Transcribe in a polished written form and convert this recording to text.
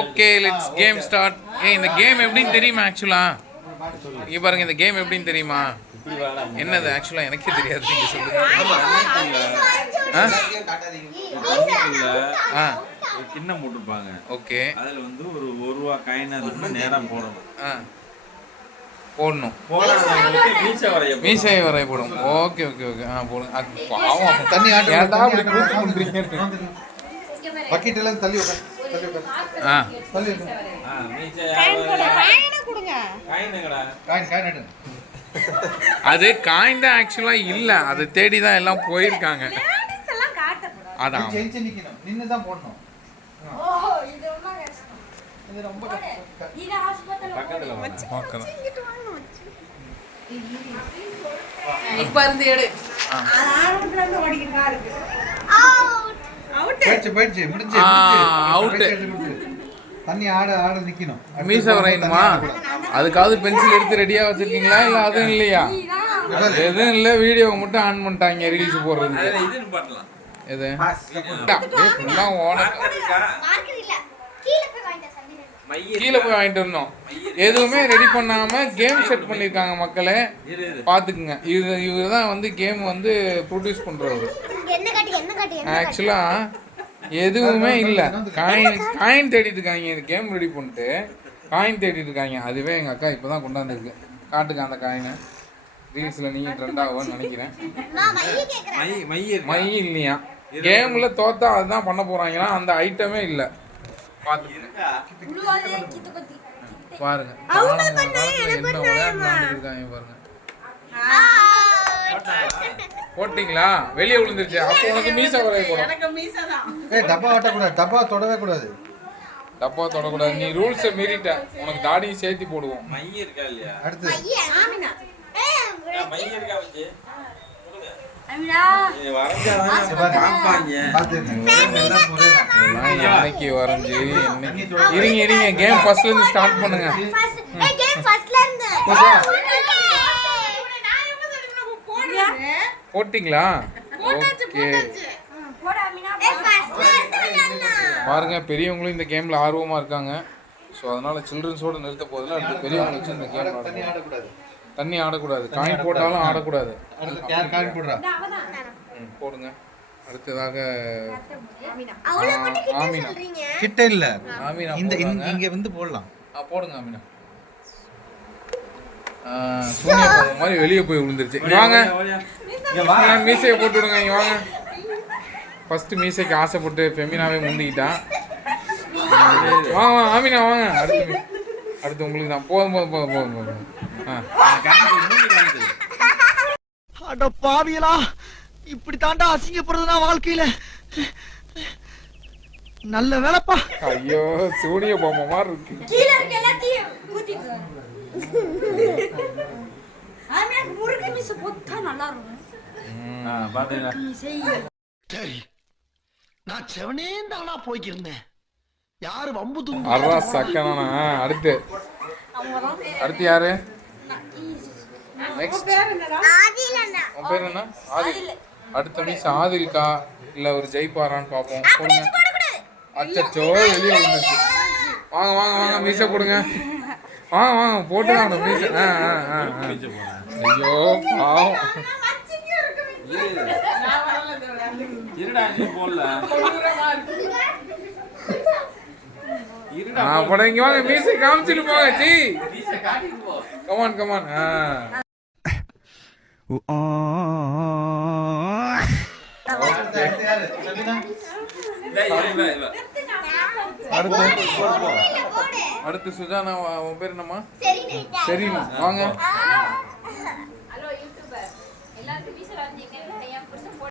Okay let's game start. இந்த game எப்படின்னு தெரியுமா ஆக்சுவலா? இங்க பாருங்க, இந்த கேம் எப்படின்னு தெரியுமா? என்னது ஆக்சுவலா எனக்கே தெரியாது, நீங்க சொல்லுங்க. கிண்ணம் போட்டுருப்பாங்க. ஓகே, அதுல வந்து ஒரு ரூபா காயின் அதுக்குள்ள நேரா போடணும். போடணும். மீசை வரையப்படும். Okay okay okay. போடுங்க. அது பாவம். தண்ணி ஆட்டு ஏன்டா அப்படி கூத்து பண்றீங்க? பக்கெட் எல்லாம் தள்ளி உட்கார். தள்ளி காயின் அது காயின் தான் ஆக்சுவலா இல்ல, அதை தேடி தான் எல்லாம் போயிருக்காங்க. அதான் நின்னு தான் போடணும். இது ரொம்ப பக்கத்துல பார்க்கலாம். இப்ப இருந்து எடு. போயிடுச்சு முடிஞ்சு. அவுட். தண்ணி ஆட நிக்கணும். மீசை வரையணுமா? அதுக்காவது பென்சில் எடுத்து ரெடியா வச்சிருக்கீங்களா? இல்ல அதுவும் இல்லையா? எதுவும் இல்ல, வீடியோ மட்டும் ஆன் பண்ணிட்டாங்க ரீல்ஸ் போடுறதுக்கு. எது கீழே போய் வாங்கிட்டு வரணும். எதுவுமே ரெடி பண்ணாம கேம் செட் பண்ணிருக்காங்க மக்களே, பாத்துக்குங்க. இவர் தான் வந்து கேம் வந்து ப்ரொடியூஸ் பண்றவர். ஆக்சுவலா எதுவுமே இல்லை, காயின் தேடிட்டு இருக்காங்க. இந்த கேம் ரெடி பண்ணிட்டு காயின் தேடிட்டு இருக்காங்க. அதுவே எங்கள் அக்கா இப்போ தான் கொண்டாந்துருக்கு. காட்டுங்க அந்த காயினை. ரீல்ஸில் நீங்கள் ட்ரெண்ட் ஆகும்னு நினைக்கிறேன். மை இல்லையா? கேமில் தோத்தா அதுதான் பண்ண போகிறாங்களா? அந்த ஐட்டமே இல்லை. பார்த்துங்க பாருங்க, என்ன விளையாடுறாங்க பாருங்க. போட்டிங்களா? வெளியே விழுந்துருச்சு. அப்போ உனக்கு மீசை வரைய போடும். டப்பா ஆட்டக்கூடாது, டப்பா தொடவே கூடாது. டப்பா தொடக்கூடாது. நீ ரூல்ஸை மீறிட்ட. உனக்கு தாடியும் சேர்த்து போடுவோம். மை இருக்கா இல்லையா? அடுத்து மை இருக்கா வந்து என்னைக்கு வரைஞ்சி இருங்க. கேம் ஃபர்ஸ்ட்ல இருந்து ஸ்டார்ட் பண்ணுங்க. போட்டிங்களா? ஓகே பாருங்க, பெரியவங்களும் இந்த கேம்ல ஆர்வமா இருக்காங்க. ஸோ அதனால சில்ட்ரன்ஸோட நிறுத்த போதில்லை. அடுத்து பெரியவங்க வச்சு இந்த கேம் தண்ணி ஆடக்கூடாது. காயின் போட்டாலும் ஆடக்கூடாது. போடுங்க. அடுத்ததாக ஆமினா. கிட்ட இல்ல, ஆமினா இந்த இங்க வந்து போடலாம். போடுங்க ஆமினா. சூனியா போடுற மாதிரி வெளியே போய் விழுந்துருச்சு. வாங்க, மீசையை போட்டு விடுங்க. இங்க வாங்க. ஃபர்ஸ்ட் மீசைக்கு ஆசைப்பட்டு ஃபெமினாவே முந்திக்கிட்டான். வாங்க ஆமினா வாங்க. அடுத்து உங்களுக்கு தான். போதும். அட பாவியலா, இப்படி தாண்டா அசிங்கப்படுறதுனா வாழ்க்கையில. நல்ல வேலைப்பா. ஐயோ, சூனிய பொம்மை மாதிரி இருக்கு. சரி, நான் செவனே தானா போய்க்கிருந்தேன். யாரு வம்பு அறா சக்கனா. அடுத்து யாரு? நெக்ஸ்ட் உன் பேர் என்ன? ஆதில். அடுத்த மீஸ் ஆதில்கா இல்ல ஒரு ஜெய்பாரான்னு பாப்போம். போடுங்க. அச்சச்சோ, வெளியே வந்துச்சு. வாங்க மீசை போடுங்க. வாங்க போட்டுதான் மீசை. ஐயோ பாவம். போட இங்க வாங்க. மீசை காமிச்சிட்டு போங்க. G come on. அடுத்து சுஜானா. உன் பேர் என்னம்மா? சரிம்மா. வாங்க.